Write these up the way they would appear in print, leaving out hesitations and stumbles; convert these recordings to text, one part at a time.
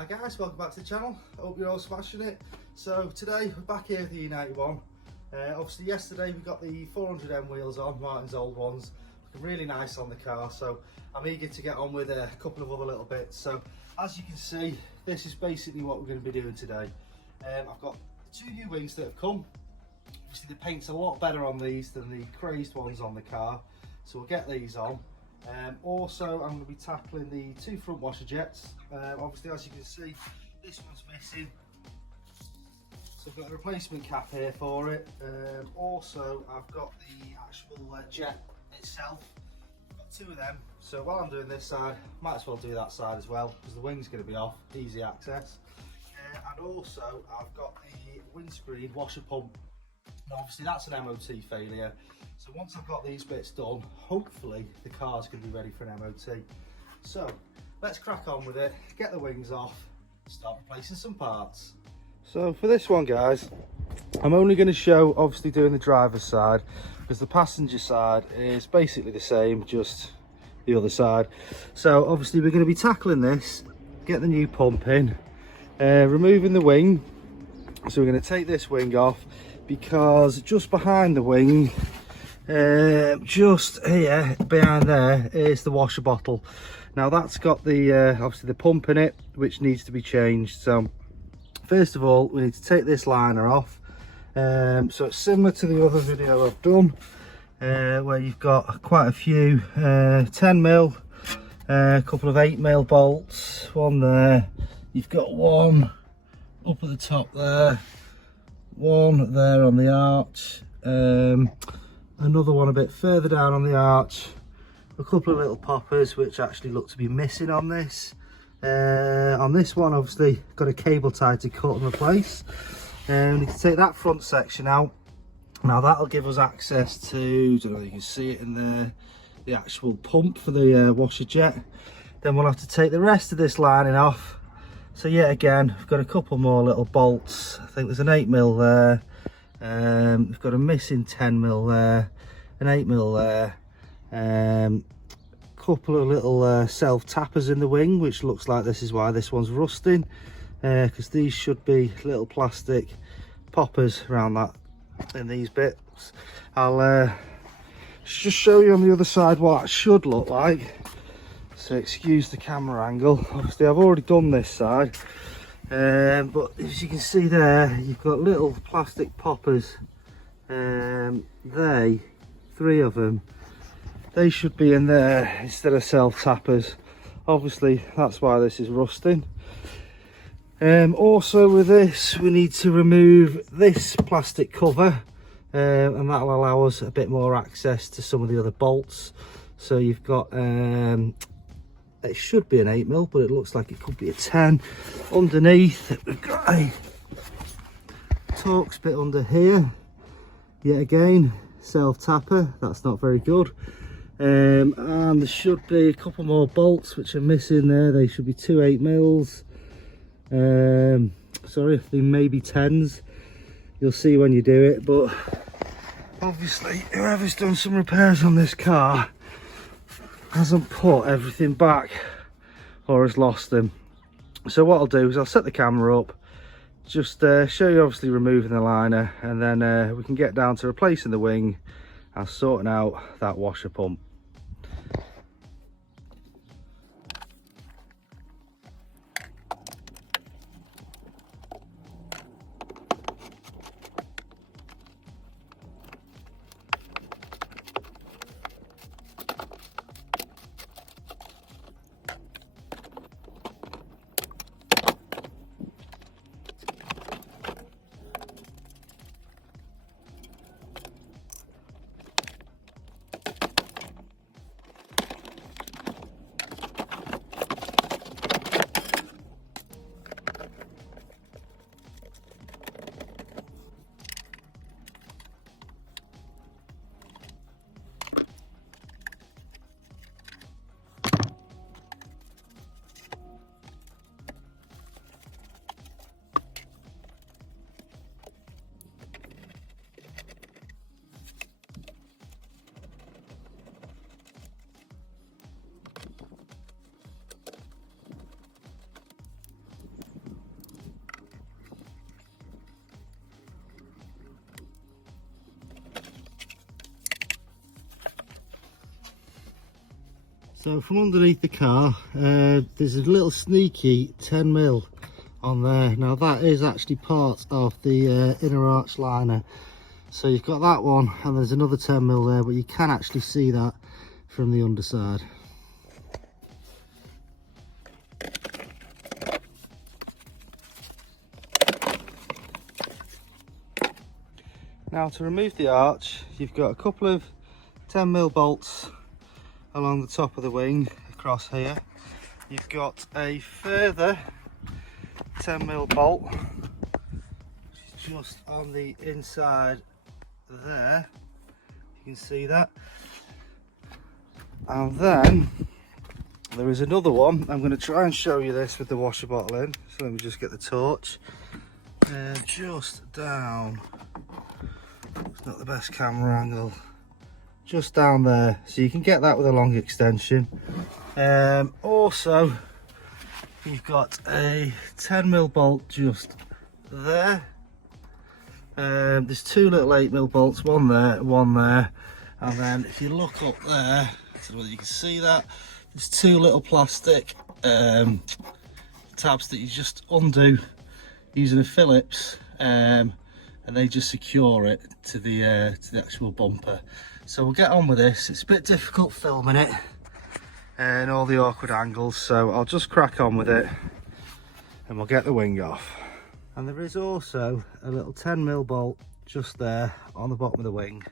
Hi guys, welcome back to the channel. Hope you're all smashing it. So today we're back here with the E91. Obviously yesterday we got the 400M wheels on, Martin's old ones. Looking really nice on the car, so I'm eager to get on with a couple of other little bits. So as you can see, this is basically what we're going to be doing today. I've got two new wings that have come. Obviously the paint's a lot better on these than the crazed ones on the car, so we'll get these on. Also I'm going to be tackling the two front washer jets. Obviously as you can see, this one's missing, so I've got a replacement cap here for it. Also I've got the actual jet itself. I've got two of them, so while I'm doing this side, might as well do that side as well, because the wing's going to be off, easy access. And also I've got the windscreen washer pump. Now obviously that's an MOT failure, so once I've got these bits done, hopefully the car's going to be ready for an MOT. So let's crack on with it, get the wings off, start replacing some parts. So for this one guys, I'm only going to show obviously doing the driver's side, because the passenger side is basically the same, just the other side. So obviously we're going to be tackling this, get the new pump in, removing the wing. So we're going to take this wing off, because just behind the wing, just here behind there is the washer bottle. Now that's got the obviously the pump in it, which needs to be changed. So first of all we need to take this liner off. So it's similar to the other video I've done, where you've got quite a few 10mm, a couple of 8mm bolts, one there, you've got one up at the top there, one there on the arch, another one a bit further down on the arch, a couple of little poppers which actually look to be missing on this. On this one obviously got a cable tied to cut and replace. We need to take that front section out. Now that'll give us access to, I don't know if you can see it in there, the actual pump for the washer jet. Then we'll have to take the rest of this lining off. So yet again, we've got a couple more little bolts. I think there's an 8mm there. We've got a missing 10mm there, an 8mm there. Couple of little self tappers in the wing, which looks like this is why this one's rusting, because these should be little plastic poppers around that in these bits. I'll just show you on the other side what it should look like. So excuse the camera angle. Obviously I've already done this side, but as you can see there, you've got little plastic poppers. Three of them, they should be in there instead of self tappers. Obviously that's why this is rusting. Also with this we need to remove this plastic cover, and that'll allow us a bit more access to some of the other bolts. So you've got it should be an 8mm, but it looks like it could be a 10. Underneath we've got a Torx bit under here, yet again self tapper, that's not very good. And there should be a couple more bolts which are missing there. They should be two 8mm. Sorry, they may be 10s, you'll see when you do it. But obviously whoever's done some repairs on this car hasn't put everything back, or has lost them. So what I'll do is I'll set the camera up, just show you obviously removing the liner, and then we can get down to replacing the wing and sorting out that washer pump. So from underneath the car, there's a little sneaky 10mm on there. Now that is actually part of the inner arch liner. So you've got that one, and there's another 10mm there, but you can actually see that from the underside. Now to remove the arch, you've got a couple of 10mm bolts along the top of the wing across here. You've got a further 10mm bolt, which is just on the inside there. You can see that. And then there is another one. I'm going to try and show you this with the washer bottle in. So let me just get the torch. Just down. It's not the best camera angle. Just down there, so you can get that with a long extension. Also, you've got a 10mm bolt just there. There's two little 8mm bolts, one there, one there, and then if you look up there, I don't know whether you can see that, there's two little plastic tabs that you just undo using a Phillips, and they just secure it to the actual bumper. So we'll get on with this. It's a bit difficult filming it and all the awkward angles, so I'll just crack on with it and we'll get the wing off. And there is also a little 10mm bolt just there on the bottom of the wing.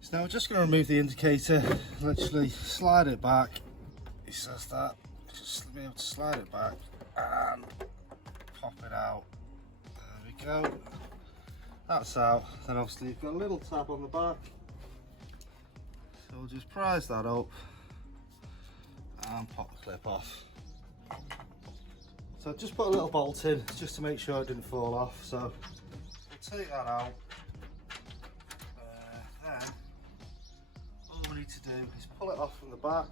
So now we're just going to remove the indicator, literally slide it back. It says that, just be able to slide it back and pop it out. There we go. That's out. Then obviously you've got a little tab on the back. So we'll just prise that up and pop the clip off. So I've just put a little bolt in just to make sure it didn't fall off. So we'll take that out. Then all we need to do is pull it off from the back.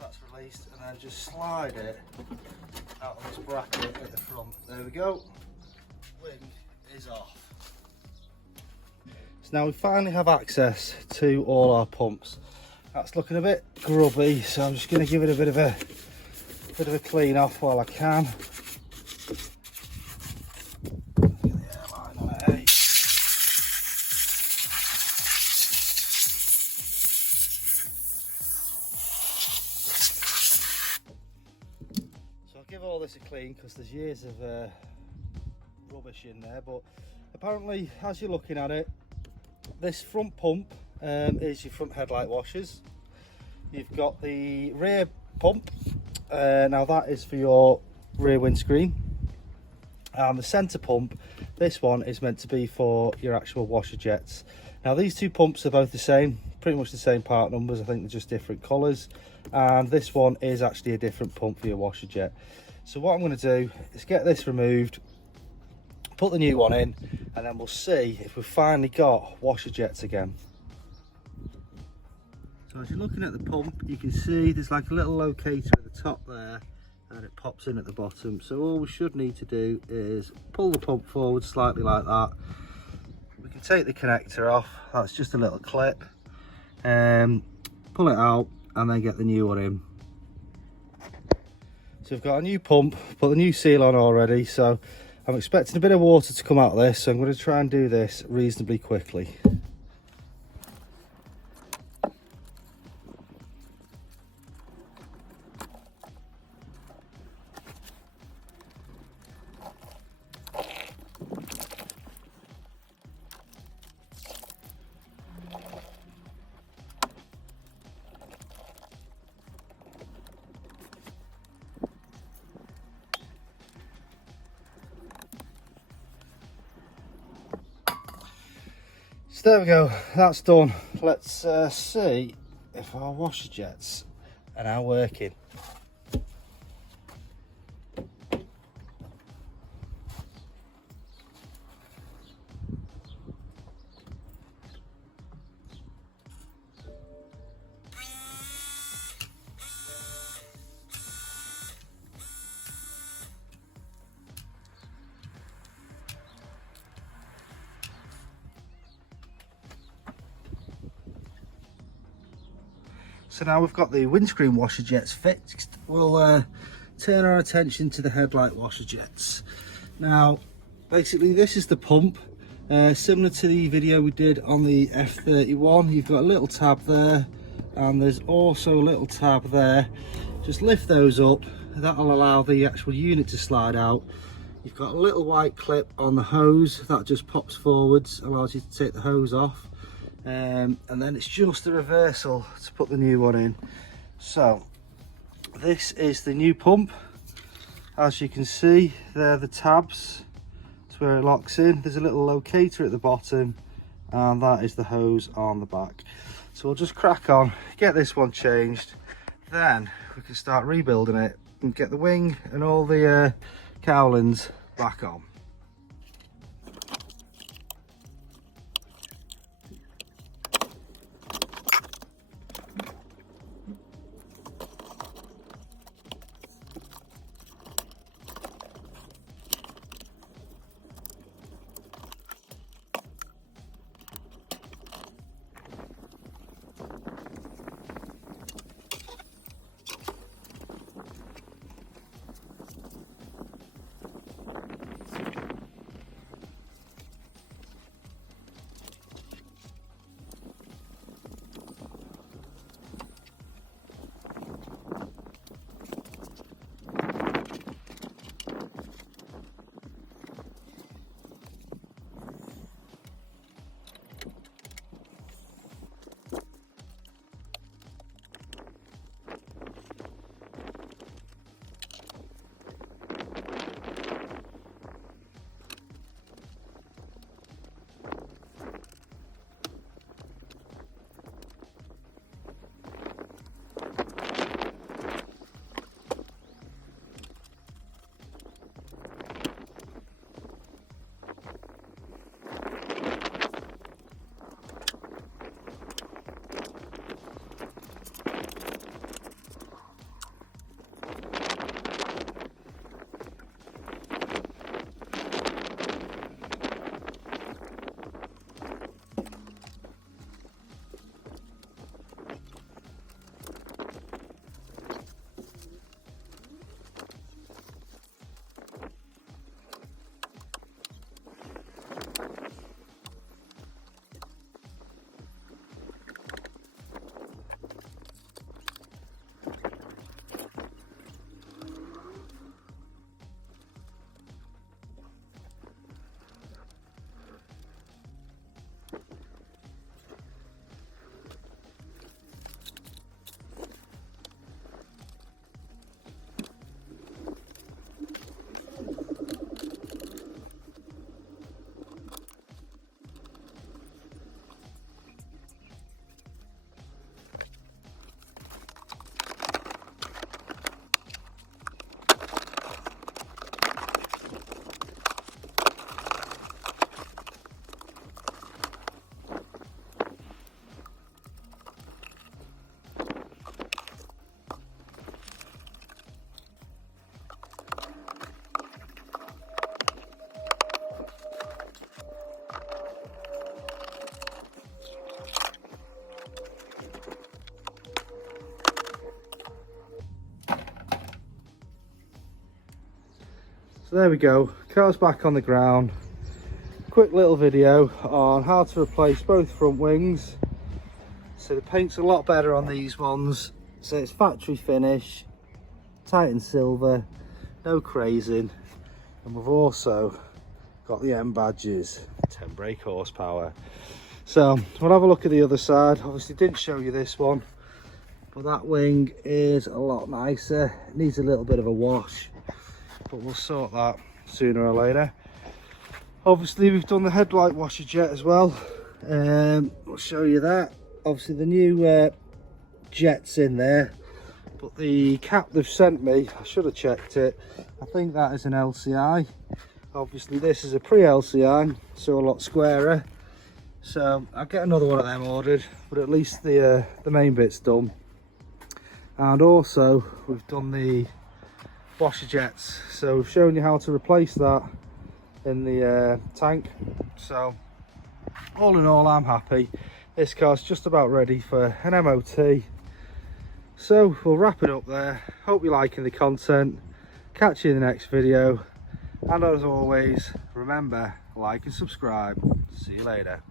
That's released, and then just slide it out of this bracket at the front. There we go. Wing is off. So now we finally have access to all our pumps. That's looking a bit grubby, so I'm just going to give it a bit of a clean off while I can. Get the airline on it, eh? So I'll give all this a clean because there's years of rubbish in there, but apparently as you're looking at it, this front pump is your front headlight washers. You've got the rear pump, now that is for your rear windscreen, and the centre pump, this one is meant to be for your actual washer jets. Now these two pumps are both the same, pretty much the same part numbers, I think they're just different colours, and this one is actually a different pump for your washer jet. So what I'm going to do is get this removed, put the new one in, and then we'll see if we've finally got washer jets again. So as you're looking at the pump, you can see there's like a little locator at the top there, and it pops in at the bottom. So all we should need to do is pull the pump forward slightly like that. We can take the connector off, that's just a little clip, pull it out, and then get the new one in. So we've got a new pump, put the new seal on already, so I'm expecting a bit of water to come out of this, so I'm going to try and do this reasonably quickly. So there we go, that's done. Let's see if our washer jets are now working. So now we've got the windscreen washer jets fixed, we'll turn our attention to the headlight washer jets. Now, basically this is the pump, similar to the video we did on the F31. You've got a little tab there, and there's also a little tab there. Just lift those up, that'll allow the actual unit to slide out. You've got a little white clip on the hose that just pops forwards, allows you to take the hose off. And then it's just a reversal to put the new one in. So this is the new pump. As you can see, they're the tabs. That's where it locks in. There's a little locator at the bottom, and that is the hose on the back. So we'll just crack on, get this one changed, then we can start rebuilding it and get the wing and all the cowlings back on. So there we go, car's back on the ground. Quick little video on how to replace both front wings. So the paint's a lot better on these ones, so it's factory finish, Titan silver, no crazing, and we've also got the M badges, 10 brake horsepower. So we'll have a look at the other side. Obviously didn't show you this one, but that wing is a lot nicer. It needs a little bit of a wash, but we'll sort that sooner or later. Obviously we've done the headlight washer jet as well. We'll show you that. Obviously the new jet's in there, but the cap they've sent me, I should have checked it, I think that is an LCI. Obviously this is a pre-LCI, so a lot squarer, so I'll get another one of them ordered, but at least the main bit's done. And also we've done the washer jets, so we've shown you how to replace that in the tank. So all in all, I'm happy. This car's just about ready for an MOT. So we'll wrap it up there. Hope you're liking the content. Catch you in the next video. And as always, remember, like and subscribe. See you later.